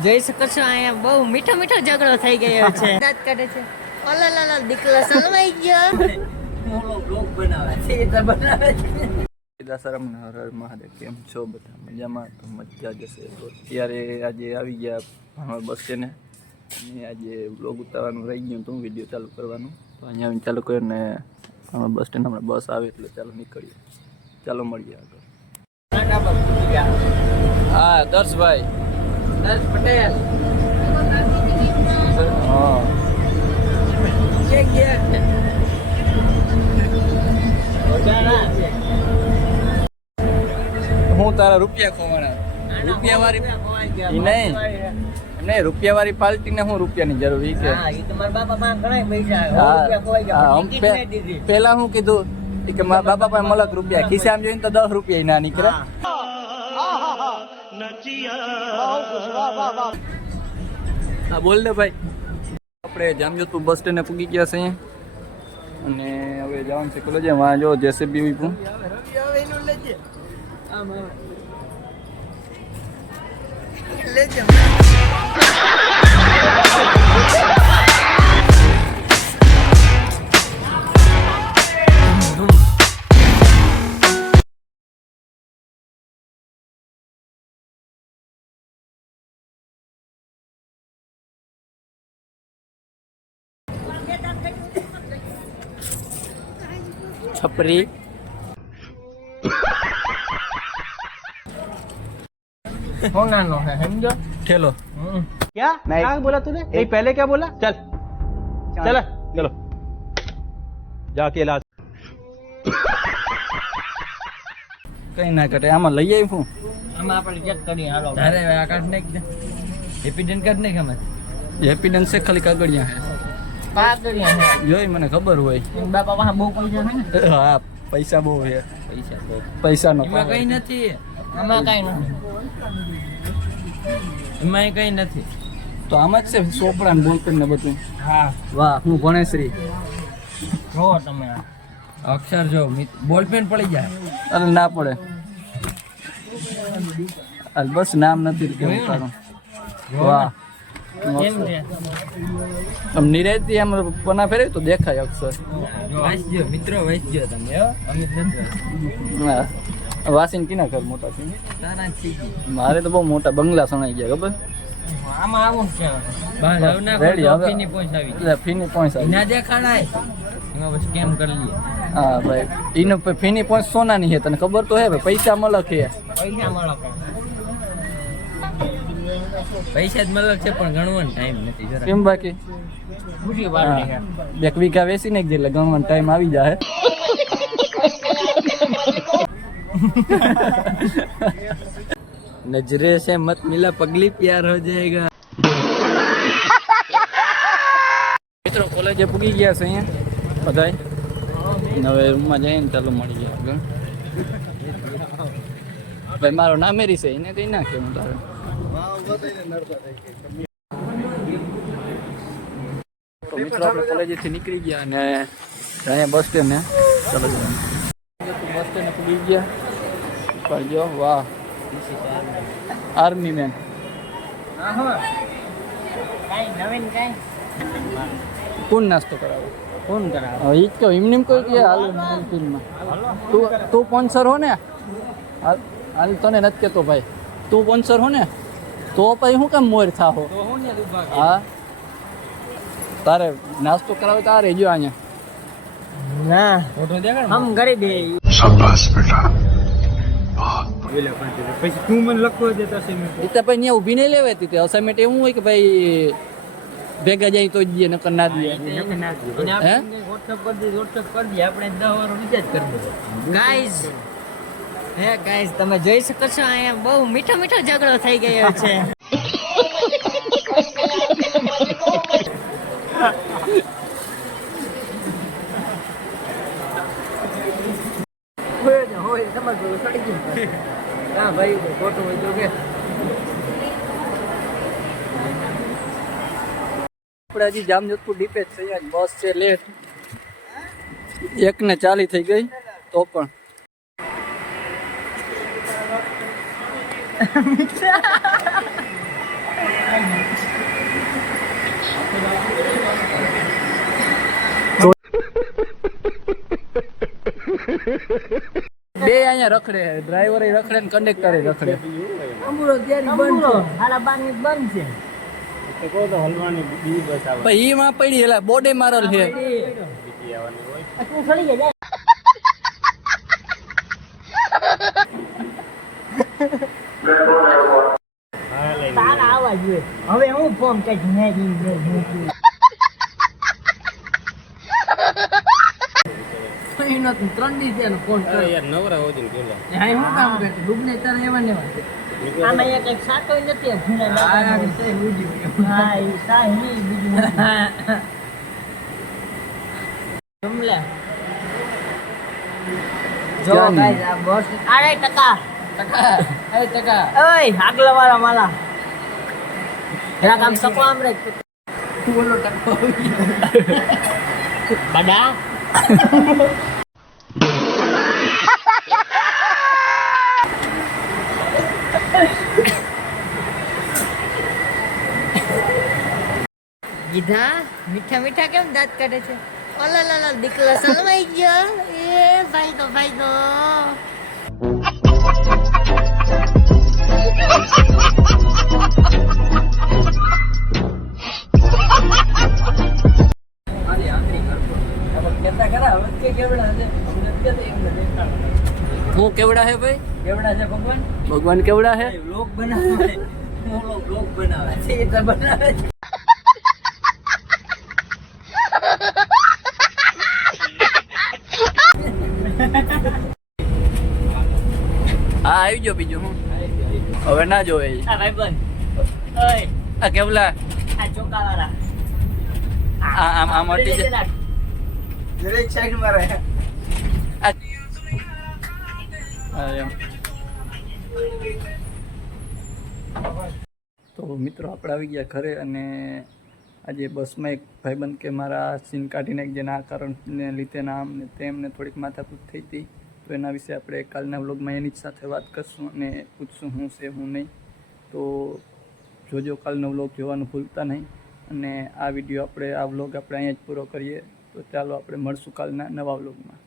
જોઈ શકો છો અહીંયા બહુ મીઠો મીઠો ઝઘડો થઈ ગયો છે. દાંત કાઢે છે. ઓલા દીકલા સલવાઈ ગયો. બ્લોગ બનાવે છે એ તો બનાવે છે. સીતારામ હર હર મહાદેવ. કેમ છો બધા? મજામાં? તો મજા જશે. તો અત્યારે આજે આવી ગયા ભાણવડ બસ સ્ટેન્ડે અને આજે બ્લોગ ઉતારવાનું રહી ગયું હતું, વિડીયો ચાલુ કરવાનું. તો અહીંયા આવીને ચાલુ કર્યું ને ભાણવડ બસ સ્ટેન્ડ હમણાં બસ આવે એટલે ચાલો નીકળીએ. ચાલો મળીએ આગળ. હા દર્શભાઈ, દર્શ પટેલ. હા હું તારા રૂપિયા ખોવાના? રૂપિયા વાળી નહીં, રૂપિયા વાળી પાર્ટી ને હું રૂપિયાની જરૂર કે પેલા હું કીધું કે મારા બાપા પાસે મલક રૂપિયા ખિસ્સા જોઈને તો 10 રૂપિયા ના નીકળે. હા બોલ દે ભાઈ. આપણે જામજોધપુર બસ સ્ટેન્ડે પૂગી ગયા છે અને હવે જવાનું છે કોલેજ. વાં જો જેસીબી ઉભું. छपरी होना नो है समझो. खेलो. क्या नहीं. क्या बोला तूने? नहीं पहले क्या बोला? चल चल चलो जाके इलाज. કઈ ના કરે આમાં લઈ આવી હું આમાં આપણે ચેક કરીએ. હાલો તારે આ કાર્ડ નાખ દે. હેપીડેન્ટ કાર્ડ નાખ. અમે હેપીડેન્ટ છે ખાલી કાગળિયા હે. કાગળિયા હે જોઈ મને ખબર હોય. બાપા પાસે બહુ પૈસા છે ને. હા પૈસા બહુ છે. પૈસા નો એમાં કઈ નથી. આમાં કઈ નથી. એમાં કઈ નથી. તો આમાં જ છે ચોપડા ને બોલપેન ને બધું. હા વાહ હું ભણેશ્રી. જો તમે અક્ષર જો બોલપેન પડી જાય. અરે ના પડે. બસ નામ નથી કેવું તારું. વાહ કેમ છે? આમ નિરાયતી આમ પના ફેરવી તો દેખાય અક્ષર. વાંચજો મિત્રો, વાંચજો તમે હો. અમિત નથી. હા વાસીન કિના ઘર મોટા છે? તારા થઈ ગઈ. મારે તો બહુ મોટા બંગલા સણાઈ ગયા ખબર. આમાં આવું છે. બહાર આવના રેડી હવે ફીની પહોંચ આવી ગઈ. એટલે ફીની પહોંચ આવી. ના દેખાડાય એમાં બસ કેમ કરી લઈએ. હા ભાઈ એનો ફીની પહોંચ સોનાની છે તને ખબર તો હે ભાઈ. પૈસા મળે છે. પૈસા મળો પૈસા જ મલક છે પણ ગણવાનો ટાઈમ નથી જરા. કેમ બાકી ખુશી વાળી છે. 1 વીઘા વેચી નાખજે એટલે ગણવાનો ટાઈમ આવી જાય. નજરે से मत मिला पगली प्यार हो जाएगा. મિત્રો કોલેજે પૂગી ગયા છે અહીંયા બધાય. હવે રૂમમાં જઈને ચાલો મળીએ આગળ. ભાઈ મારો નામેરી છે એને કઈ નાખે હું તારે. તો મિત્રો આપણે કોલેજેથી નીકળી ગયા અને અહીંયા બસ સ્ટેન્ડ ચાલો બસ સ્ટેન્ડ પૂગી ગયા. પણ જો વાહ આર્મી મેન. કઈ નવીન કઈ કોણ નાસ્તો કરાવે? ફોન કરાવો. હવે ઈ જ કહો એમને એમ કોઈ કે હાલ ફિલ્મમાં તું સ્પોન્સર હો ને. હાલ તને નથી કહેતો ભાઈ. તું સ્પોન્સર હો ને તો પછી શું કામ મોર થાહો? હા તારે નાસ્તો કરાવે તારે જો અહીંયા. ના ફોટો દેખાડ. હમ ગરીબ હે. પછી તું મને લખવા દેતા છે એ તો પછી ત્યાં ઊભી નહીં લેવાતી તે અસાઇનમેન્ટ એવું હોય કે ભાઈ ભેગા જાય તો જ દઈએ નકર ના દઈએ. હે વોટ્સઅપ કરી દઈએ, વોટ્સઅપ કરી દઈએ. આપણે 10 વાળો રિચાર્જ કરી દઈએ. ગાઈઝ તમે જોઈ શકો છો અહીંયા બહુ મીઠો મીઠો ઝઘડો થઈ ગયો છે. હોય સમજ સડી ગયું. હા ભાઈ ખોટું હોય તો કે આપણે હજી જામજોધપુર ડીપે જ છે. બસ છે લેટ. 1:40 થઈ ગઈ તો પણ અહીંયા રખડે, ડ્રાઈવર રખડે ને કંડક્ટર રખડે. અંબુરો ત્યારે બંધ છે. સાડા 12 બંધ છે. તો કહો તો હલવાની બીજી બસ આવે. ભાઈ ઈ માં પડી એલા બોડે મારલ છે. બીજી આવવાની હોય. તું ચડી જા. હા લઈ તારા આવા જોઈએ. હવે હું ફોર્મ કઈ મેગી એનો તો 3 દી થયા ફોન અરે કર્યો. યાર નવરા હોજી ને કેલા. હા હું કામ કરતો ડૂબને તારે એવા ને એવા. આમાં એક એક સાતો નથી ભૂના આ દાદા. વિષય ઉડી ગયો. હા એ સાહી બીજું નથી. જમલે જો ક્યાં ગાઈસ આ બસ 8% એ ટકા ઓય આગલા વાળા માલા જરા કામ સકો આમ રે બોલો ટકો બડા ગીધા મીઠા મીઠા કેમ દાંત કાઢે છે ઓલા લા લા દીકલા સલવાઈ ગયો એ ભાઈ તો કેતા ખરા હવે કે કેવડા છે કે તો એમને દેખાડો. હું કેવડા હે ભાઈ? કેવડા છે ભગવાન ભગવાન કેવડા હે? વ્લોગ બનાવે ઓલો વ્લોગ બનાવે છે એ તો બનાવે છે. હા આવી ગયો બીજું હું હવે ના જોવે ઈ. આ ભાઈ બંધ ઓય આ કેવલા આ ચોકા વાળા આમ આમ અટી જાય. દરેક સાઈડ માં રહે. આ એમ. તો મિત્રો આપણે આવી ગયા ઘરે અને આજે બસમાં એક ભાઈબંધ કે મારા સીન કાઢી નાખજે ને આ કારણને લીધે ના આમ ને તેમને થોડીક માથાકૂટ થઈ હતી. તો એના વિશે આપણે કાલના વ્લોગમાં એની જ સાથે વાત કરશું અને પૂછશું હું છે હું નહીં. તો જોજો કાલનો વ્લોગ જોવાનું ભૂલતા નહીં અને આ વિડીયો આપણે આ વ્લોગ આપણે અહીંયા જ પૂરો કરીએ. તો ચાલો આપણે મળશું કાલના નવા વ્લોગમાં.